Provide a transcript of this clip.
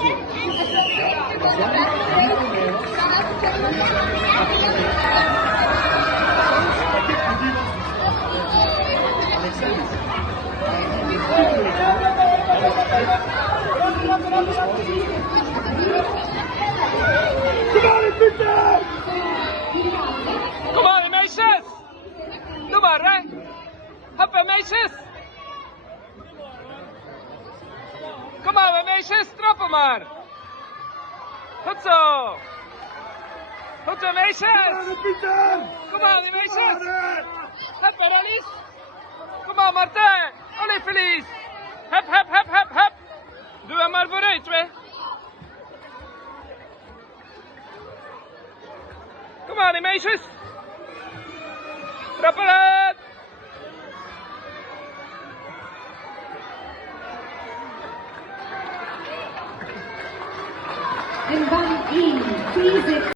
Kom aan, meisjes! Doe maar, hè! Hoppa, meisjes! Kom aan, meisjes, trappen maar! Goed zo! Goed zo, meisjes! Kom aan, die meisjes! Hoppa, Alice! Kom aan, Martijn! Allee, Felice! Hup, hup, hup, hup, hup! Doe hem maar vooruit, hè! Kom aan, die meisjes! Trappen uit! En dan in,